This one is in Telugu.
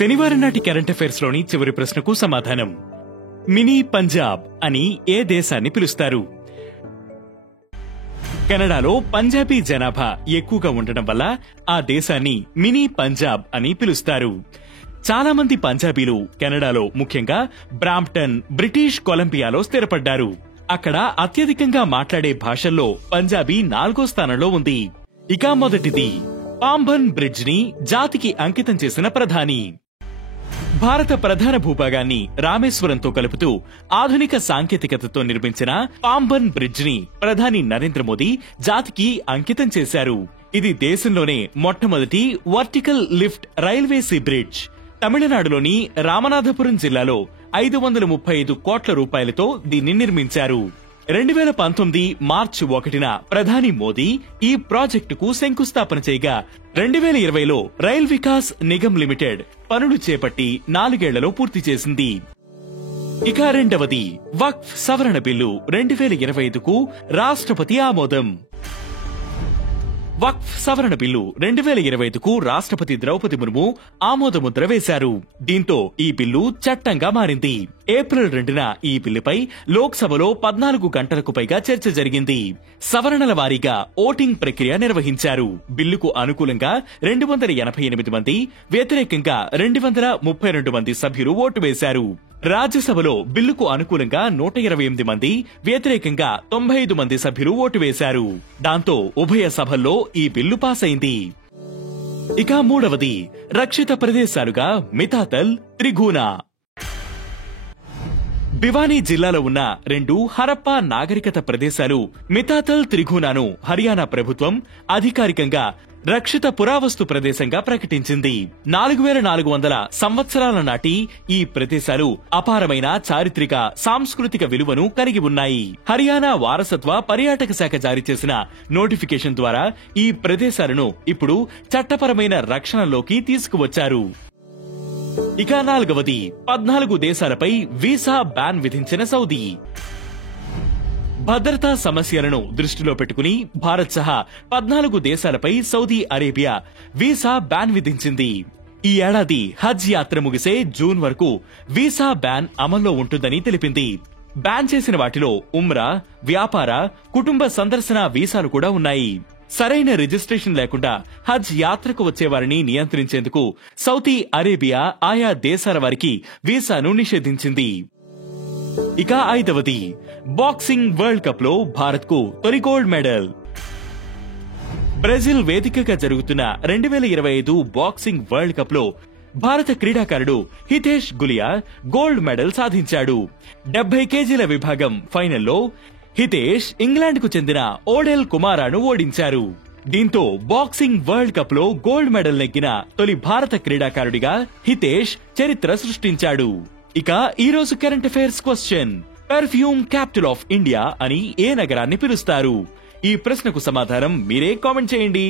శనివారం నాటి కరెంట్ అఫైర్స్ లోని చివరి ప్రశ్నకు సమాధానం. మినీ పంజాబ్ అని ఏ దేశాన్ని పిలుస్తారు? కెనడాలో పంజాబీ జనాభా ఎక్కువగా ఉండడం వల్ల ఆ దేశాన్ని మినీ పంజాబ్ అని పిలుస్తారు. చాలా మంది పంజాబీలు కెనడాలో, ముఖ్యంగా బ్రాంప్టన్, బ్రిటిష్ కొలంబియాలో స్థిరపడ్డారు. అక్కడ అత్యధికంగా మాట్లాడే భాషల్లో పంజాబీ 4వ స్థానంలో ఉంది. ఇక మొదటిది, పాంబన్ బ్రిడ్జ్ ని జాతికి అంకితం చేసిన ప్రధాని. భారత ప్రధాన భూభాగాన్ని రామేశ్వరంతో కలుపుతూ ఆధునిక సాంకేతికతతో నిర్మించిన పాంబన్ బ్రిడ్జ్ ని ప్రధాని నరేంద్ర మోదీ జాతికి అంకితం చేశారు. ఇది దేశంలోనే మొట్టమొదటి vertical lift railway sea bridge. తమిళనాడులోని రామనాథపురం జిల్లాలో 535 కోట్ల రూపాయలతో దీన్ని నిర్మించారు. 2019 మార్చి 1న ప్రధాని మోదీ ఈ ప్రాజెక్టుకు శంకుస్థాపన చేయగా 2020లో రైల్ వికాస్ నిగమ్ లిమిటెడ్ పనులు చేపట్టి 4 ఏళ్లలో పూర్తి చేసింది. ఇక రెండవది, వక్ఫ్ సవరణ బిల్లు 2025కు రాష్ట్రపతి ఆమోదం. వక్ఫ్ సవరణ బిల్లు 2025కు రాష్ట్రపతి ద్రౌపది ముర్ము ఆమోదముద్ర వేశారు. దీంతో ఈ బిల్లు చట్టంగా మారింది. ఏప్రిల్ 2న ఈ బిల్లుపై లోక్సభలో 14 గంటలకు పైగా చర్చ జరిగింది. సవరణల వారీగా ఓటింగ్ ప్రక్రియ నిర్వహించారు. బిల్లుకు అనుకూలంగా 288 మంది, వ్యతిరేకంగా 232 మంది సభ్యులు ఓటు వేశారు. రాజ్యసభలో బిల్లుకు అనుకూలంగా 128 మంది, వ్యతిరేకంగా 95 మంది సభ్యులు ఓటు వేశారు. దాంతో ఉభయ సభల్లో ఈ బిల్లు పాస్ అయింది. ఇక మూడవది, రక్షిత ప్రదేశాలుగా మితాతల్, త్రిగూనా. భివానీ జిల్లాలో ఉన్న 2 హరప్పా నాగరికత ప్రదేశాలు మితాతల్, త్రిగూనాను హర్యానా ప్రభుత్వం అధికారికంగా రక్షిత పురావస్తు ప్రదేశంగా ప్రకటించింది. 4400 సంవత్సరాల నాటి ఈ ప్రదేశాలు అపారమైన చారిత్రక, సాంస్కృతిక విలువను కలిగి ఉన్నాయి. హర్యానా వారసత్వ పర్యాటక శాఖ జారీ చేసిన నోటిఫికేషన్ ద్వారా ఈ ప్రదేశాలను ఇప్పుడు చట్టపరమైన రక్షణలోకి తీసుకువచ్చారు. ఇక నాలుగవది, 14 దేశాలపై వీసా బ్యాన్ విధించిన సౌదీ. భద్రతా సమస్యలను దృష్టిలో పెట్టుకుని భారత్ సహా 14 దేశాలపై సౌదీ అరేబియా వీసా బ్యాన్ విధించింది. ఈ ఏడాది హజ్ యాత్ర ముగిసే జూన్ వరకు వీసా బ్యాన్ అమల్లో ఉంటుందని తెలిపింది. బ్యాన్ చేసిన వాటిలో ఉమ్రా, వ్యాపార, కుటుంబ సందర్శన వీసాలు కూడా ఉన్నాయి. సరైన రిజిస్ట్రేషన్ లేకుండా హజ్ యాత్రకు వచ్చేవారిని నియంత్రించేందుకు సౌదీ అరేబియా ఆయా దేశాల వారికి వీసాను నిషేధించింది. ఇక ఐదవది, బాక్సింగ్ వరల్డ్ కప్ లో భారత్ కు తొలి గోల్డ్ మెడల్. బ్రెజిల్ వేదికగా జరుగుతున్న 2025 బాక్సింగ్ వరల్డ్ కప్ లో భారత క్రీడాకారుడు హితేష్ గులియా గోల్డ్ మెడల్ సాధించాడు. 70 కేజీల విభాగం ఫైనల్లో హితేష్ ఇంగ్లాండ్ కు చెందిన ఓడెల్ కుమారాను ఓడించారు. దీంతో బాక్సింగ్ వరల్డ్ కప్ లో గోల్డ్ మెడల్ నెగ్గిన తొలి భారత క్రీడాకారుడిగా హితేష్ చరిత్ర సృష్టించాడు. ఇక ఈ రోజు current affairs question, perfume capital of India అని ఏ నగరాన్ని పిలుస్తారు? ఈ ప్రశ్నకు సమాధానం మీరే కామెంట్ చేయండి.